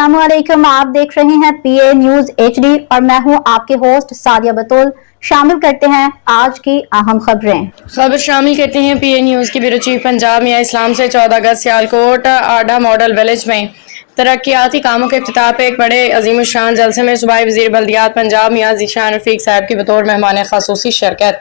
अस्सलामुअलैकुम, आप देख रहे हैं पीए न्यूज एचडी और मैं हूं आपके होस्ट सादिया बतूल। शामिल करते हैं आज की अहम खबर शामिल करते हैं पीए न्यूज की ब्यूरो चीफ पंजाब मियां इस्लाम से 14 अगस्त सियालकोट आडा मॉडल विलेज में तरक्याती कामों के इफ्तिताह पे एक बड़े अजीम शान जलसे में सूबाई वज़ीर बल्दियात पंजाब मियां ज़ीशान रफ़ीक साहब की बतौर मेहमान ख़ासूसी शिरकत।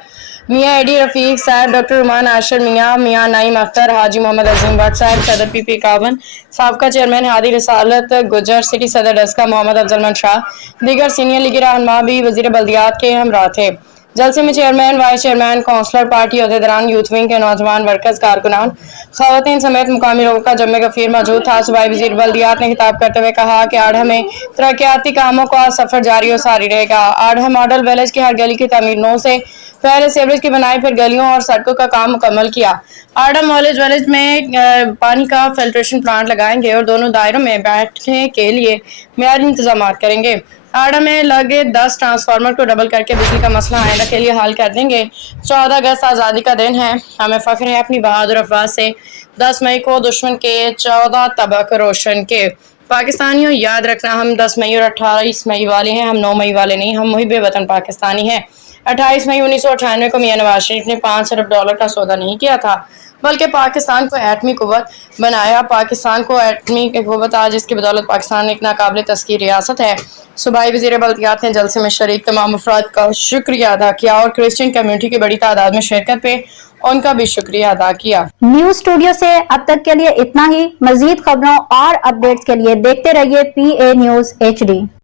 मियां एडी रफ़ीक साहब, डॉक्टर रुमान आशर मियां, मियां नईम अख्तर, हाजी मोहम्मद अजीम भट्ट साहब, सदर पीपी 51, साबका चेयरमैन हादी रसालत गुजर सिटी सदर डस्का मोहम्मद अफजल शाह, दीगर सीनियर लीगी रहनुमा भी वज़ीर बल्दियात के हमरा थे। जलसे में chairman, vice chairman, councillor, party अहदेदारान, यूथ विंग के नौजवान वर्कर्स, कारकुनान, खवातीन समेत मुकामी लोगों का जम्मे गफीर मौजूद था। सूबाई वज़ीर बल्दियात ने खिताब करते हुए कहा कि आढ़ा में तरक्याती कामों का सफर जारी और सारी रहेगा। आढ़ा मॉडल विलेज की हर गली की तमीर 9 से पहले सीवरेज की बनाई, फिर गलियों और सड़कों का काम मुकम्मल किया। आढ़ा मॉडल विलेज में पानी का फिल्ट्रेशन प्लांट लगाएंगे और दोनों दायरों में बैठने के लिए मेयारी इंतजाम करेंगे। आड़ा में लगे 10 ट्रांसफार्मर को डबल करके बिजली का मसला आइंदा के लिए हल कर देंगे। 14 अगस्त आज़ादी का दिन है, हमें फख्र है अपनी बहादुर अफवाज से 10 मई को दुश्मन के 14 तबक रोशन के। पाकिस्तानियों याद रखना, हम 10 मई और 28 मई वाले हैं, हम 9 मई वाले नहीं। हम मुहिब वतन पाकिस्तानी हैं। 28 मई 1998 को मियां नवाज शरीफ ने $5 अरब का सौदा नहीं किया था, बल्कि पाकिस्तान को एटमी कुव्वत बनाया। पाकिस्तान को एटमी कुव्वत आज इसकी बदौलत पाकिस्तान एक नाकाबिल तस्कीर रियासत है। सूबाई वज़ीर बल्दियात ने जलसे में शरीक तमाम अफराद का शुक्रिया अदा किया और क्रिश्चियन कम्युनिटी की बड़ी तादाद में शिरकत पे उनका भी शुक्रिया अदा किया। न्यूज स्टूडियो से अब तक के लिए इतना ही। मजीद खबरों और अपडेट्स के लिए देखते रहिए पीए न्यूज एचडी।